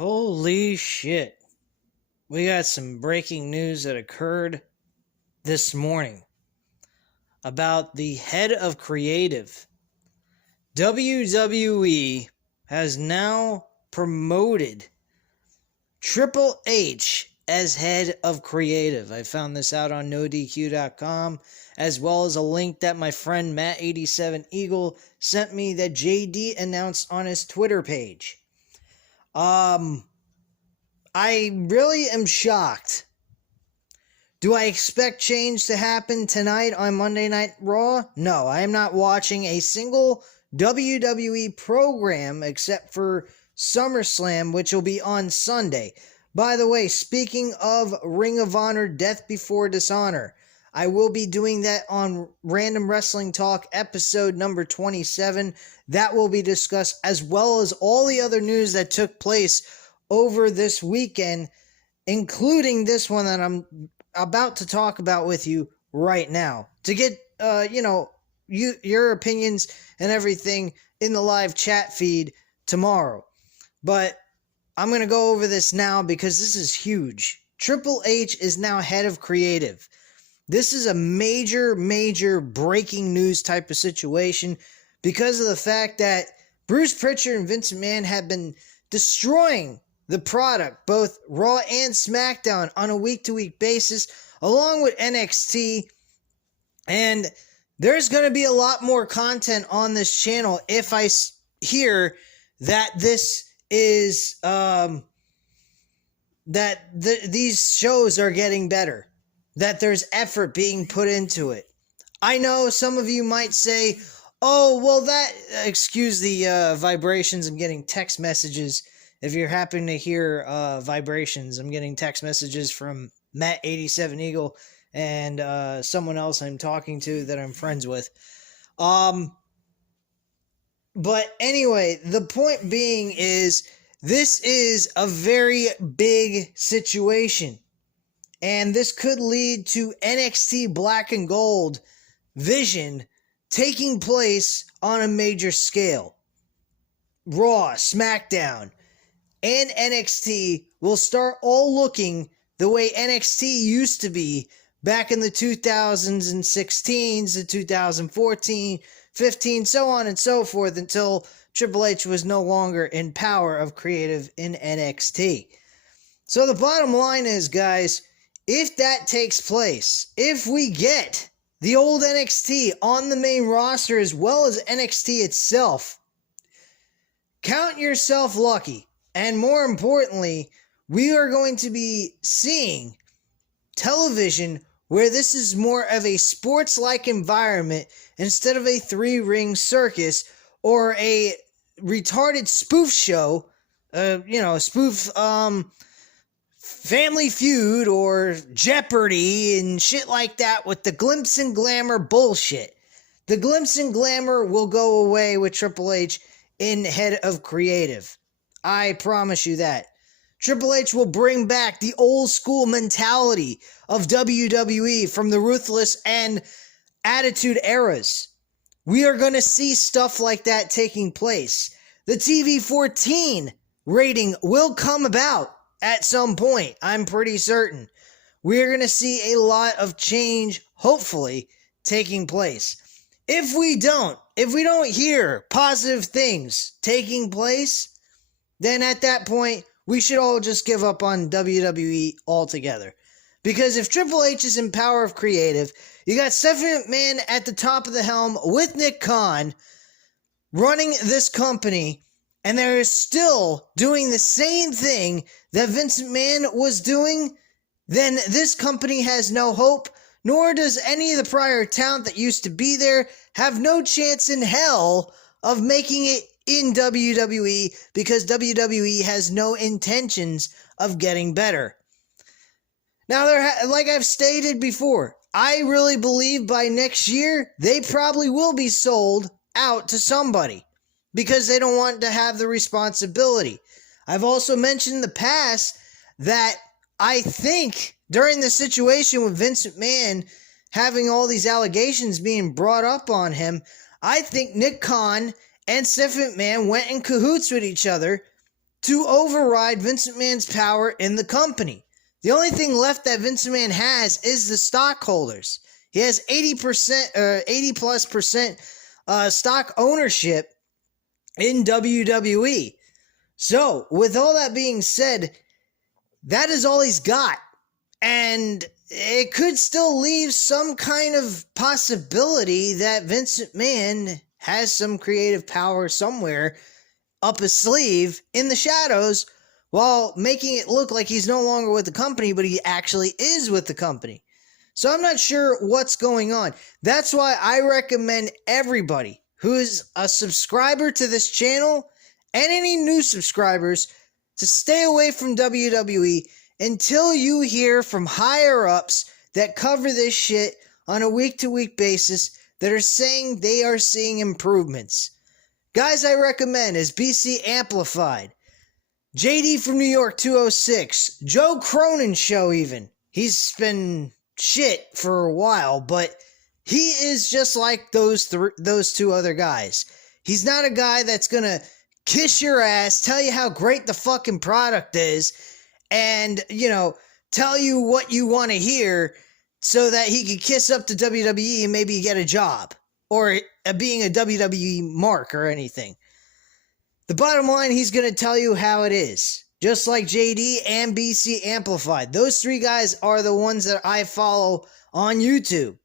Holy shit. We got some breaking news that occurred this morning about the head of creative. WWE has now promoted Triple H as head of creative. I found this out on NoDQ.com, as well as a link that my friend Matt87 Eagle sent me that JD announced on his Twitter page. I really am shocked. Do I expect change to happen tonight on Monday Night Raw? No, I am not watching a single WWE program except for SummerSlam, which will be on Sunday. By the way, speaking of Ring of Honor Death Before Dishonor, I will be doing that on Random Wrestling Talk episode number 27. That will be discussed, as well as all the other news that took place over this weekend, including this one that I'm about to talk about with you right now. To get, your opinions and everything in the live chat feed tomorrow. But I'm going to go over this now because this is huge. Triple H is now head of creative. This is a major breaking news type of situation because of the fact that Bruce Pritchard and Vince McMahon have been destroying the product, both Raw and SmackDown, on a week-to-week basis, along with NXT. And there's going to be a lot more content on this channel if I hear that this is, these shows are getting better, that there's effort being put into it. I know some of you might say, oh, well, excuse the vibrations. I'm getting text messages. If you're happening to hear vibrations, I'm getting text messages from Matt87 Eagle and someone else I'm talking to that I'm friends with. But anyway, the point being is this is a very big situation. And this could lead to NXT Black and Gold Vision taking place on a major scale. Raw, SmackDown, and NXT will start all looking the way NXT used to be back in the 2016s, the 2014, 15, so on and so forth, until Triple H was no longer in power of creative in NXT. So the bottom line is, guys, if that takes place, if we get the old NXT on the main roster as well as NXT itself, count yourself lucky. And more importantly, we are going to be seeing television where this is more of a sports-like environment instead of a three-ring circus or a retarded spoof show, spoof Family Feud or Jeopardy and shit like that with the glitz and glamour bullshit. The glitz and glamour will go away with Triple H in head of creative. I promise you that. Triple H will bring back the old school mentality of WWE from the Ruthless and Attitude eras. We are going to see stuff like that taking place. The TV-14 rating will come about at some point. I'm pretty certain. We're going to see a lot of change, hopefully, taking place. If we don't hear positive things taking place, then at that point, we should all just give up on WWE altogether. Because if Triple H is in power of creative, you got Stephanie McMahon at the top of the helm with Nick Khan running this company, and they're still doing the same thing that Vince McMahon was doing, then this company has no hope, nor does any of the prior talent that used to be there have no chance in hell of making it in WWE, because WWE has no intentions of getting better. Now, like I've stated before, I really believe by next year, they probably will be sold out to somebody because they don't want to have the responsibility. I've also mentioned in the past that I think during the situation with Vince McMahon having all these allegations being brought up on him, I think Nick Khan and Stephanie McMahon went in cahoots with each other to override Vince McMahon's power in the company. The only thing left that Vince McMahon has is the stockholders. He has 80 plus percent stock ownership in WWE. So, with all that being said, that is all he's got. And it could still leave some kind of possibility that Vince McMahon has some creative power somewhere up his sleeve in the shadows, while making it look like he's no longer with the company, but he actually is with the company. So I'm not sure what's going on. That's why I recommend everybody who is a subscriber to this channel and any new subscribers to stay away from WWE until you hear from higher ups that cover this shit on a week-to-week basis that are saying they are seeing improvements. Guys I recommend is BC Amplified, JD from New York 206, Joe Cronin Show even. He's been shit for a while, but he is just like those two other guys. He's not a guy that's gonna kiss your ass, tell you how great the fucking product is, and, tell you what you want to hear so that he could kiss up to WWE and maybe get a job, or being a WWE mark or anything. The bottom line, he's going to tell you how it is. Just like JD and BC Amplified. Those three guys are the ones that I follow on YouTube.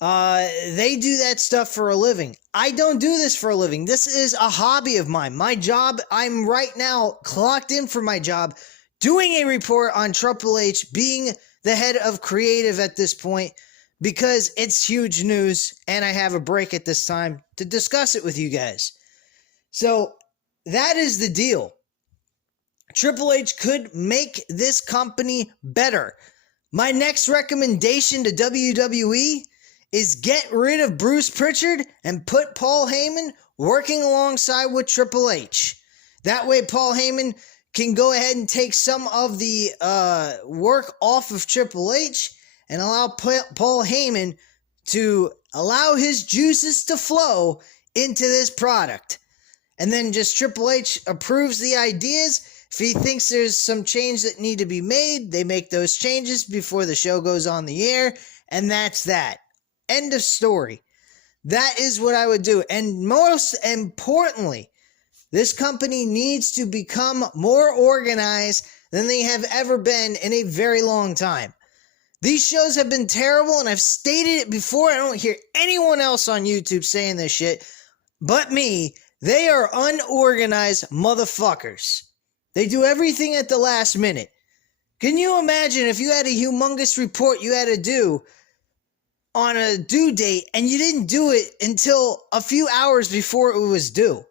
They do that stuff for a living. I don't do this for a living. This is a hobby of mine. My job, I'm right now clocked in for my job, doing a report on Triple H being the head of creative at this point, because it's huge news and I have a break at this time to discuss it with you guys. So that is the deal. Triple H could make this company better. My next recommendation to WWE is get rid of Bruce Pritchard and put Paul Heyman working alongside with Triple H. That way Paul Heyman can go ahead and take some of the work off of Triple H and allow Paul Heyman to allow his juices to flow into this product. And then just Triple H approves the ideas. If he thinks there's some change that need to be made, they make those changes before the show goes on the air. And that's that. End of story. That is what I would do. And most importantly, this company needs to become more organized than they have ever been in a very long time. These shows have been terrible, and I've stated it before. I don't hear anyone else on YouTube saying this shit but me. They are unorganized motherfuckers. They do everything at the last minute. Can you imagine if you had a humongous report you had to do on a due date and you didn't do it until a few hours before it was due?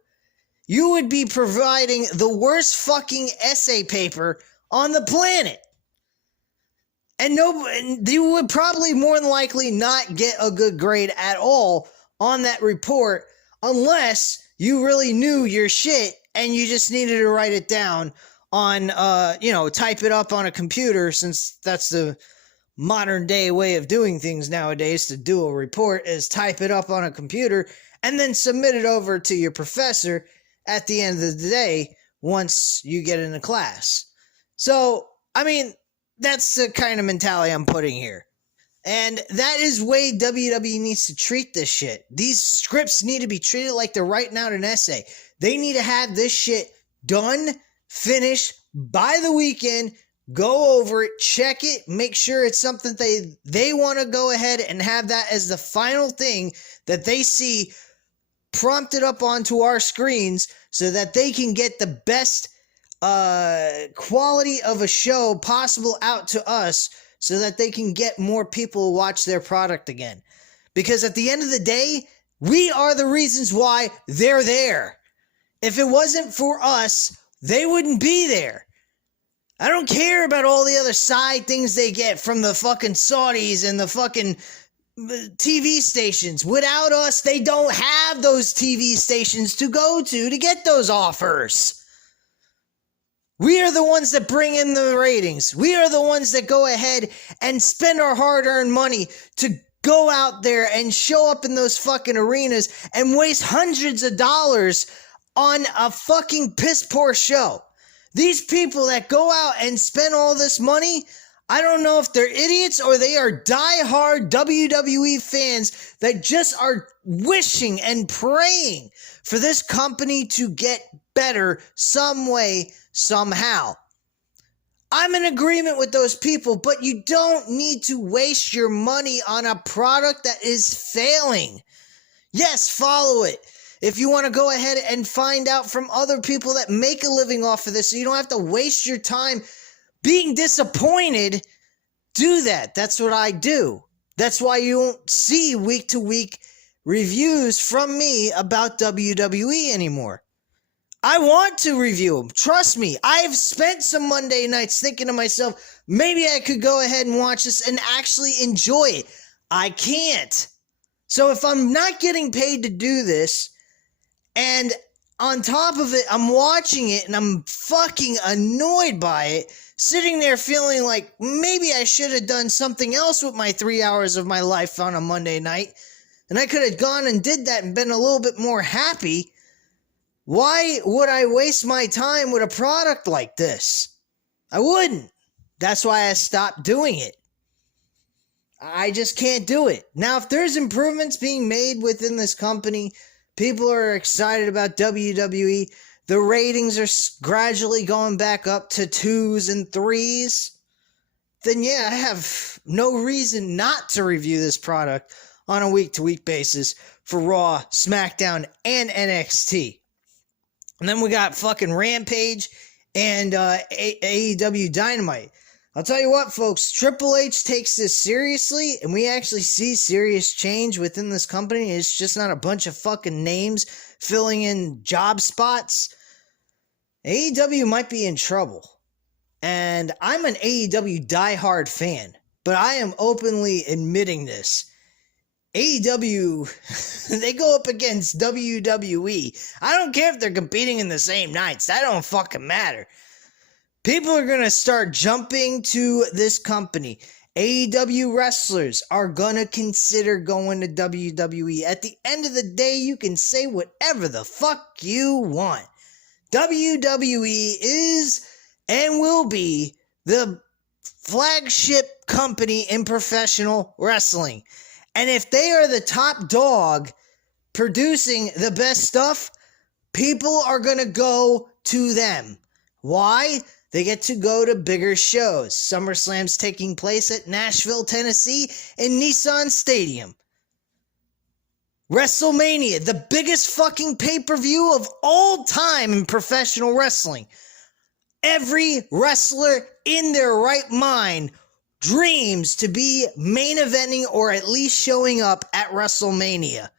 You would be providing the worst fucking essay paper on the planet. And you would probably more than likely not get a good grade at all on that report unless you really knew your shit and you just needed to write it down on, type it up on a computer, since that's the modern day way of doing things nowadays. To do a report is type it up on a computer and then submit it over to your professor at the end of the day once you get into class. So, that's the kind of mentality I'm putting here. And that is the way WWE needs to treat this shit. These scripts need to be treated like they're writing out an essay. They need to have this shit done, finished by the weekend, go over it, check it, make sure it's something they want to go ahead and have that as the final thing that they see prompted up onto our screens, so that they can get the best quality of a show possible out to us, so that they can get more people to watch their product again. Because at the end of the day, we are the reasons why they're there. If it wasn't for us, they wouldn't be there. I don't care about all the other side things they get from the fucking Saudis and the fucking TV stations. Without us, they don't have those TV stations to go to get those offers. We are the ones that bring in the ratings. We are the ones that go ahead and spend our hard-earned money to go out there and show up in those fucking arenas and waste hundreds of dollars on a fucking piss poor show. These people that go out and spend all this money, I don't know if they're idiots or they are diehard WWE fans that just are wishing and praying for this company to get better some way, somehow. I'm in agreement with those people, but you don't need to waste your money on a product that is failing. Yes, follow it. If you want to go ahead and find out from other people that make a living off of this, so you don't have to waste your time being disappointed, do that. That's what I do. That's why you don't see week-to-week reviews from me about WWE anymore. I want to review them. Trust me, I've spent some Monday nights thinking to myself, maybe I could go ahead and watch this and actually enjoy it. I can't. So if I'm not getting paid to do this, and on top of it, I'm watching it and I'm fucking annoyed by it, sitting there feeling like maybe I should have done something else with my 3 hours of my life on a Monday night, and I could have gone and did that and been a little bit more happy. Why would I waste my time with a product like this? I wouldn't. That's why I stopped doing it. I just can't do it. Now, if there's improvements being made within this company, people are excited about WWE, the ratings are gradually going back up to 2s and 3s, then yeah, I have no reason not to review this product on a week-to-week basis for Raw, SmackDown, and NXT. And then we got fucking Rampage and AEW Dynamite. I'll tell you what, folks, Triple H takes this seriously, and we actually see serious change within this company. It's just not a bunch of fucking names filling in job spots. AEW might be in trouble. And I'm an AEW diehard fan, but I am openly admitting this. AEW, they go up against WWE. I don't care if they're competing in the same nights. That don't fucking matter. People are going to start jumping to this company. AEW wrestlers are going to consider going to WWE. At the end of the day, you can say whatever the fuck you want. WWE is and will be the flagship company in professional wrestling. And if they are the top dog producing the best stuff, people are going to go to them. Why? They get to go to bigger shows. SummerSlam's taking place at Nashville, Tennessee in Nissan Stadium. WrestleMania, the biggest fucking pay-per-view of all time in professional wrestling. Every wrestler in their right mind dreams to be main eventing or at least showing up at WrestleMania.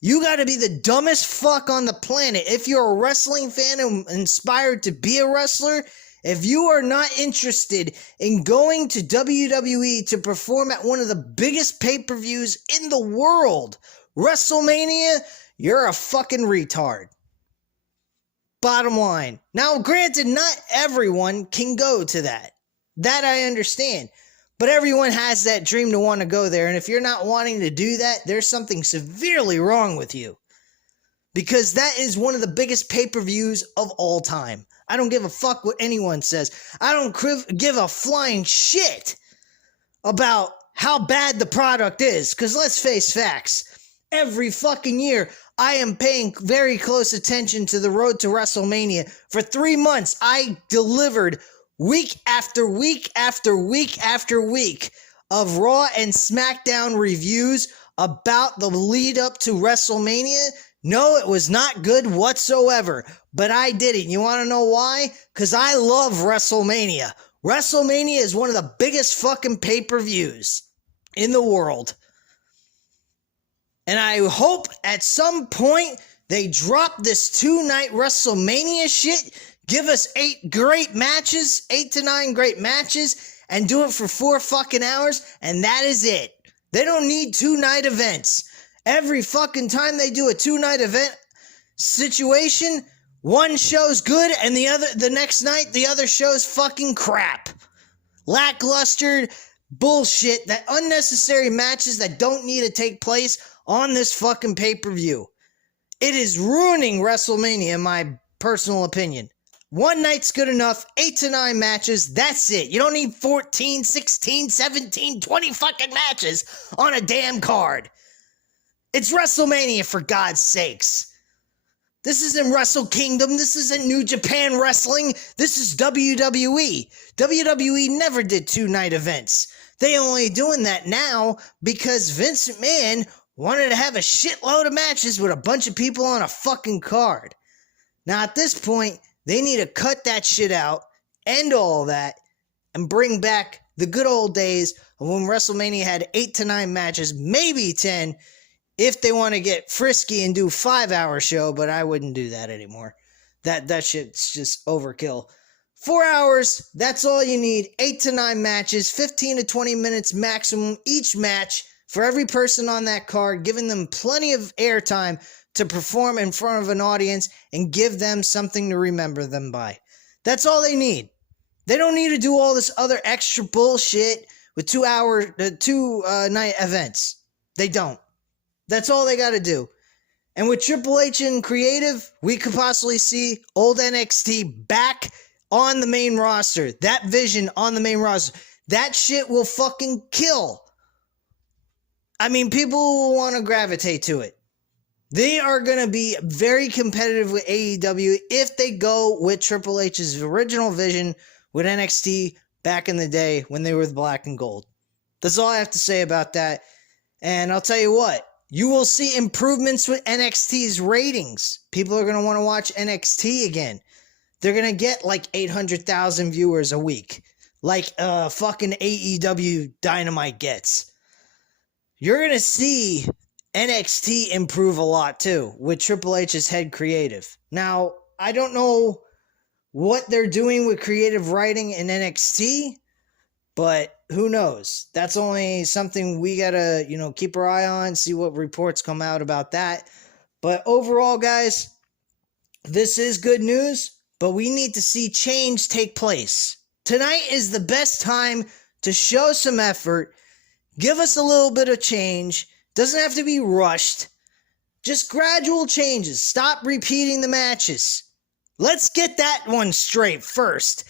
You gotta be the dumbest fuck on the planet if you're a wrestling fan and inspired to be a wrestler. If you are not interested in going to WWE to perform at one of the biggest pay-per-views in the world, WrestleMania, you're a fucking retard. Bottom line. Now, granted, not everyone can go to that. That I understand. But everyone has that dream to want to go there. And if you're not wanting to do that, there's something severely wrong with you. Because that is one of the biggest pay-per-views of all time. I don't give a fuck what anyone says. I don't give a flying shit about how bad the product is. Because let's face facts. Every fucking year, I am paying very close attention to the road to WrestleMania. For 3 months, I delivered week after week after week after week of Raw and SmackDown reviews about the lead up to WrestleMania. No, it was not good whatsoever, but I did it. You want to know why? Because I love WrestleMania. WrestleMania is one of the biggest fucking pay-per-views in the world. And I hope at some point they drop this 2-night WrestleMania shit. Give us 8 to 9 great matches, and do it for 4 fucking hours, and that is it. They don't need 2-night events. Every fucking time they do a 2-night event situation, one show's good, and the next night, the other show's fucking crap. Lackluster bullshit, that unnecessary matches that don't need to take place on this fucking pay-per-view. It is ruining WrestleMania, in my personal opinion. One night's good enough, 8 to 9 matches, that's it. You don't need 14, 16, 17, 20 fucking matches on a damn card. It's WrestleMania, for God's sakes. This isn't Wrestle Kingdom, this isn't New Japan Wrestling, this is WWE. WWE never did 2-night events. They only doing that now because Vince McMahon wanted to have a shitload of matches with a bunch of people on a fucking card. Now at this point, they need to cut that shit out, end all that, and bring back the good old days of when WrestleMania had 8 to 9 matches, maybe 10, if they want to get frisky and do 5-hour show, but I wouldn't do that anymore. That shit's just overkill. 4 hours, that's all you need. 8 to 9 matches, 15 to 20 minutes maximum each match for every person on that card, giving them plenty of airtime to perform in front of an audience and give them something to remember them by. That's all they need. They don't need to do all this other extra bullshit with 2-night events. They don't. That's all they got to do. And with Triple H and creative, we could possibly see old NXT back on the main roster. That vision on the main roster. That shit will fucking kill. I mean, people will want to gravitate to it. They are going to be very competitive with AEW if they go with Triple H's original vision with NXT back in the day when they were the black and gold. That's all I have to say about that. And I'll tell you what, you will see improvements with NXT's ratings. People are going to want to watch NXT again. They're going to get like 800,000 viewers a week, like fucking AEW Dynamite gets. You're going to see NXT improve a lot too with Triple H's head creative. Now, I don't know what they're doing with creative writing in NXT, but who knows? That's only something we gotta, keep our eye on, see what reports come out about that. But overall, guys, this is good news, but we need to see change take place. Tonight is the best time to show some effort, give us a little bit of change. Doesn't have to be rushed. Just gradual changes. Stop repeating the matches. Let's get that one straight first.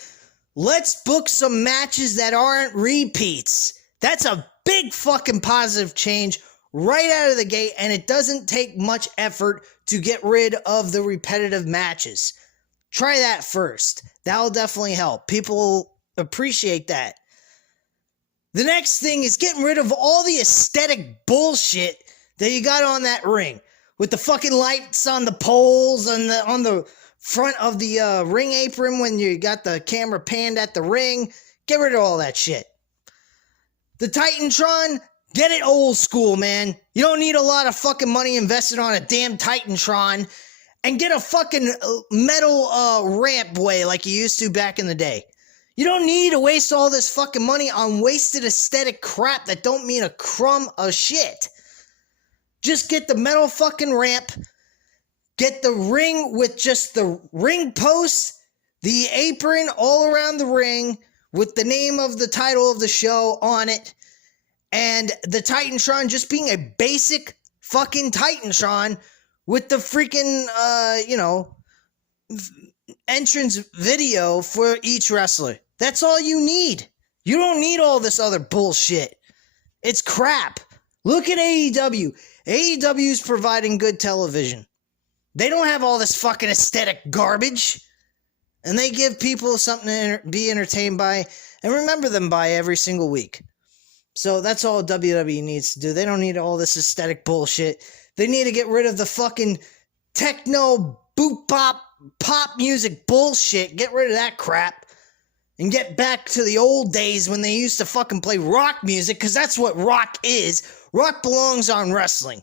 Let's book some matches that aren't repeats. That's a big fucking positive change right out of the gate, and it doesn't take much effort to get rid of the repetitive matches. Try that first. That'll definitely help. People will appreciate that. The next thing is getting rid of all the aesthetic bullshit that you got on that ring. With the fucking lights on the poles and on the front of the ring apron when you got the camera panned at the ring. Get rid of all that shit. The Titantron, get it old school, man. You don't need a lot of fucking money invested on a damn Titantron. And get a fucking metal rampway like you used to back in the day. You don't need to waste all this fucking money on wasted aesthetic crap that don't mean a crumb of shit. Just get the metal fucking ramp. Get the ring with just the ring post, the apron all around the ring with the name of the title of the show on it. And the Titantron just being a basic fucking Titantron with the freaking, entrance video for each wrestler. That's all you need. You don't need all this other bullshit. It's crap. Look at AEW. AEW's providing good television. They don't have all this fucking aesthetic garbage. And they give people something to be entertained by and remember them by every single week. So that's all WWE needs to do. They don't need all this aesthetic bullshit. They need to get rid of the fucking techno boop pop music bullshit. Get rid of that crap. And get back to the old days when they used to fucking play rock music, because that's what rock is. Rock belongs on wrestling.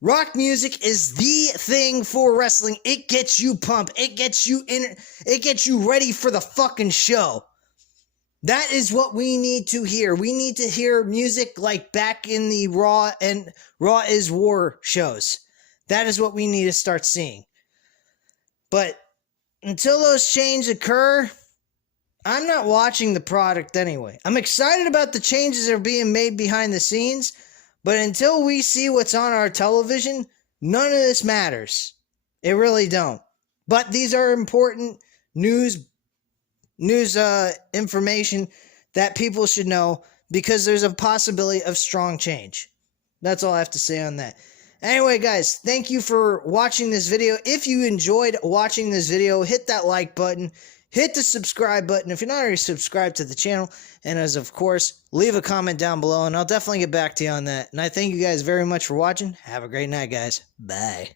Rock music is the thing for wrestling. It gets you pumped. It gets you ready for the fucking show. That is what we need to hear. We need to hear music like back in the Raw and Raw is War shows. That is what we need to start seeing. But until those changes occur, I'm not watching the product anyway. I'm excited about the changes that are being made behind the scenes, but until we see what's on our television, None of this matters. It really don't. But these are important news information that people should know because there's a possibility of strong change. That's all I have to say on that. Anyway, guys, thank you for watching this video. If you enjoyed watching this video, hit that like button. Hit the subscribe button if you're not already subscribed to the channel. And as of course, leave a comment down below and I'll definitely get back to you on that. And I thank you guys very much for watching. Have a great night, guys. Bye.